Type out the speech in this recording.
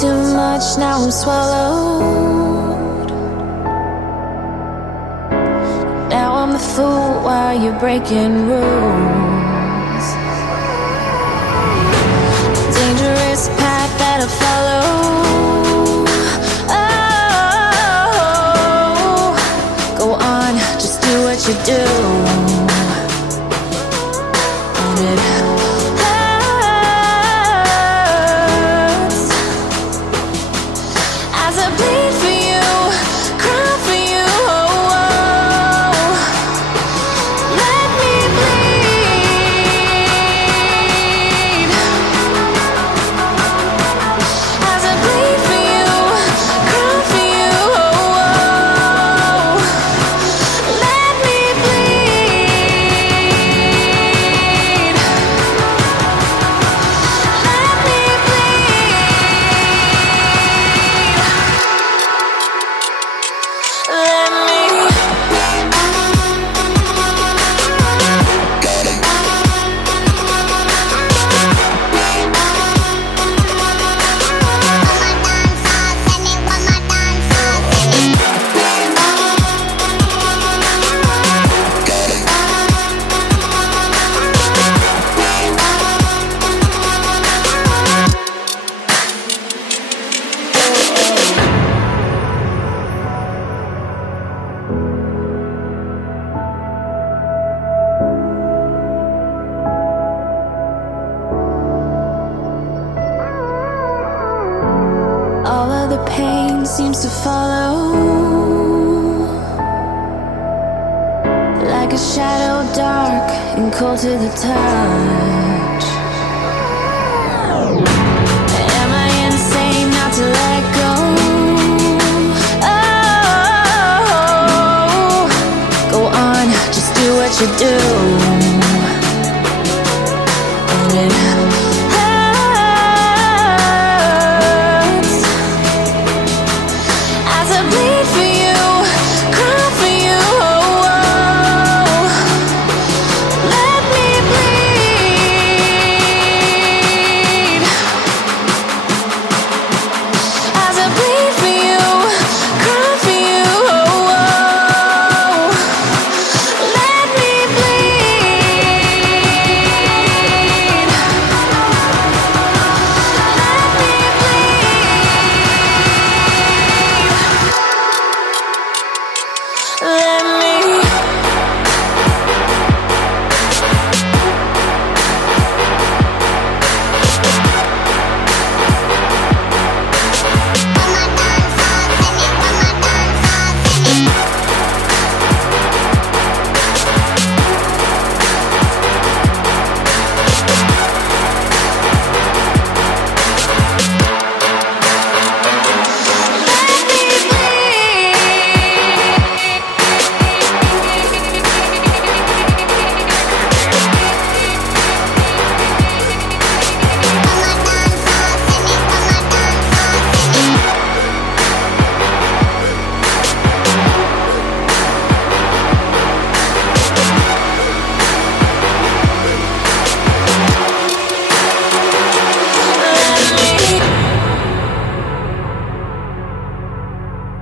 too much, now I'm swallowed. Now I'm the fool while you're breaking rules. Dangerous path that I follow. Oh, go on, just do what you do. And it hurts as I bleed for you, cry for you. Oh, oh. Let me bleed as I bleed for you, cry for you. Oh, oh. Let me bleed. Let me bleed. Let me. All of the pain seems to follow, like a shadow dark and cold to the touch. Am I insane not to let go? Oh, go on, just do what you do.